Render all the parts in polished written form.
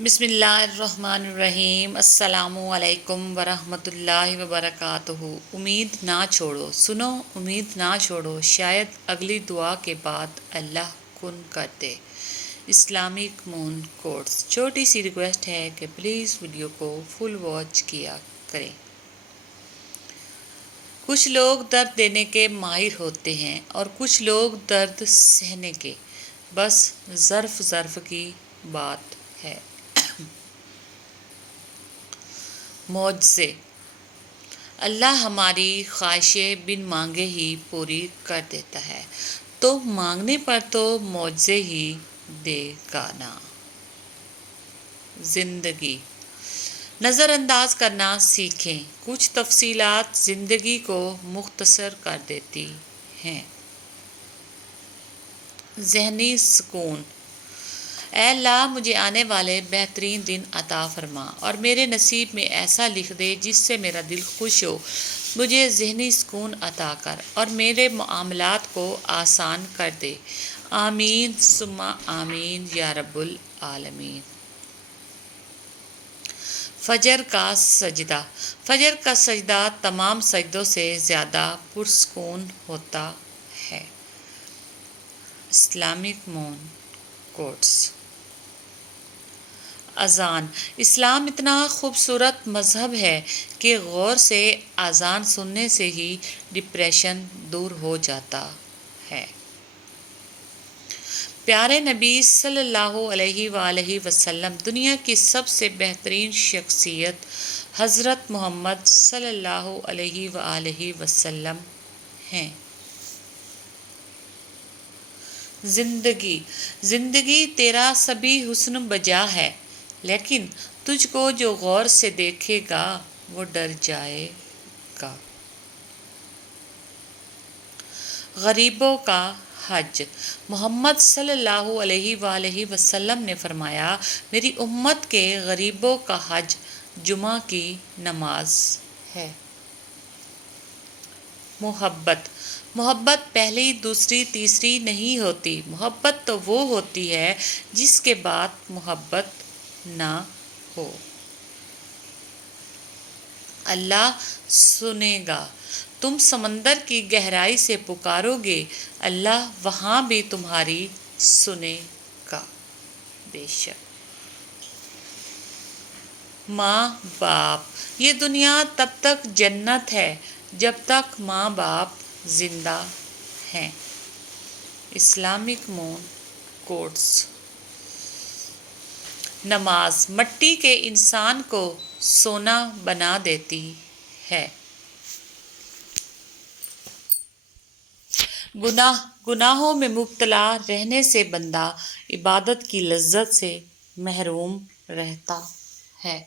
بسم اللہ الرحمن الرحیم۔ السلام علیکم ورحمۃ اللہ وبرکاتہ۔ امید نہ چھوڑو، سنو امید نہ چھوڑو، شاید اگلی دعا کے بعد اللہ کن کر دے۔ اسلامک مون کوٹس۔ چھوٹی سی ریکویسٹ ہے کہ پلیز ویڈیو کو فل واچ کیا کریں۔ کچھ لوگ درد دینے کے ماہر ہوتے ہیں اور کچھ لوگ درد سہنے کے۔ بس ظرف کی بات ہے۔ معجزے۔ اللہ ہماری خواہشیں بن مانگے ہی پوری کر دیتا ہے، تو مانگنے پر تو معجزے ہی دے گا نا۔ زندگی۔ نظر انداز کرنا سیکھیں، کچھ تفصیلات زندگی کو مختصر کر دیتی ہیں۔ ذہنی سکون۔ اے اللہ مجھے آنے والے بہترین دن عطا فرما اور میرے نصیب میں ایسا لکھ دے جس سے میرا دل خوش ہو۔ مجھے ذہنی سکون عطا کر اور میرے معاملات کو آسان کر دے۔ آمین ثم آمین یا رب العالمین۔ فجر کا سجدہ۔ فجر کا سجدہ تمام سجدوں سے زیادہ پرسکون ہوتا ہے۔ اسلامک مون کوٹس۔ اذان۔ اسلام اتنا خوبصورت مذہب ہے کہ غور سے اذان سننے سے ہی ڈپریشن دور ہو جاتا ہے۔ پیارے نبی صلی اللہ علیہ وآلہ وسلم، دنیا کی سب سے بہترین شخصیت حضرت محمد صلی اللہ علیہ وآلہ وسلم ہیں۔ زندگی۔ زندگی تیرا سبھی حسن بجا ہے، لیکن تجھ کو جو غور سے دیکھے گا وہ ڈر جائے گا۔ غریبوں کا حج۔ محمد صلی اللہ علیہ وآلہ وسلم نے فرمایا، میری امت کے غریبوں کا حج جمعہ کی نماز ہے۔ محبت۔ محبت پہلی دوسری تیسری نہیں ہوتی، محبت تو وہ ہوتی ہے جس کے بعد محبت نہ ہو۔ اللہ سنے گا، تم سمندر کی گہرائی سے پکارو گے، اللہ وہاں بھی تمہاری سنے گا۔ بے شک۔ ماں باپ۔ یہ دنیا تب تک جنت ہے جب تک ماں باپ زندہ ہیں۔ اسلامک مون کوٹس۔ نماز مٹی کے انسان کو سونا بنا دیتی ہے۔ گناہوں میں مبتلا رہنے سے بندہ عبادت کی لذت سے محروم رہتا ہے۔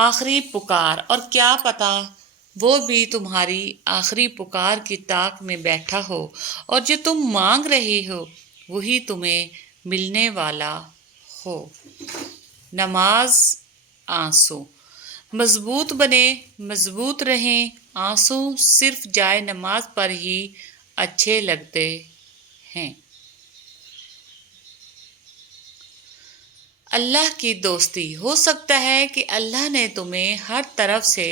آخری پکار۔ اور کیا پتہ وہ بھی تمہاری آخری پکار کی طاق میں بیٹھا ہو اور جو تم مانگ رہے ہو وہی تمہیں ملنے والا ہو۔ نماز آنسو۔ مضبوط بنیں، مضبوط رہیں، آنسو صرف جائے نماز پر ہی اچھے لگتے ہیں۔ اللہ کی دوستی۔ ہو سکتا ہے کہ اللہ نے تمہیں ہر طرف سے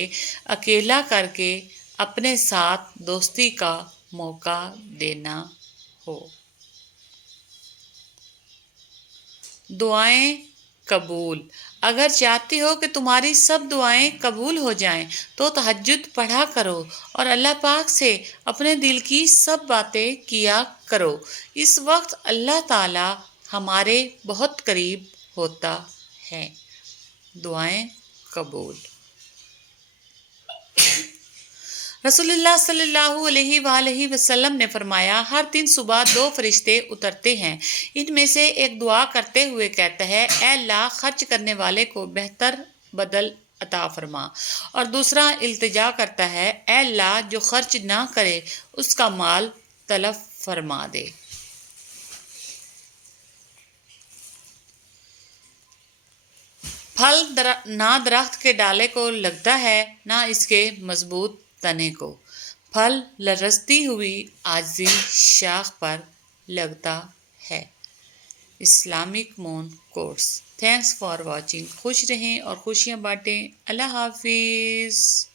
اکیلا کر کے اپنے ساتھ دوستی کا موقع دینا ہو۔ دعائیں قبول۔ اگر چاہتے ہو کہ تمہاری سب دعائیں قبول ہو جائیں تو تہجد پڑھا کرو اور اللہ پاک سے اپنے دل کی سب باتیں کیا کرو۔ اس وقت اللہ تعالی ہمارے بہت قریب ہوتا ہے۔ دعائیں قبول۔ رسول اللہ صلی اللہ علیہ وآلہ وسلم نے فرمایا، ہر دن صبح 2 فرشتے اترتے ہیں، ان میں سے ایک دعا کرتے ہوئے کہتا ہے، اے اللہ خرچ کرنے والے کو بہتر بدل عطا فرما، اور دوسرا التجا کرتا ہے، اے اللہ جو خرچ نہ کرے اس کا مال تلف فرما دے۔ پھل نہ درخت کے ڈالے کو لگتا ہے نہ اس کے مضبوط تنے کو، پھل لرزتی ہوئی عاجزی شاخ پر لگتا ہے۔ Islamic moon course. Thanks for watching. خوش رہیں اور خوشیاں بانٹیں۔ اللہ حافظ۔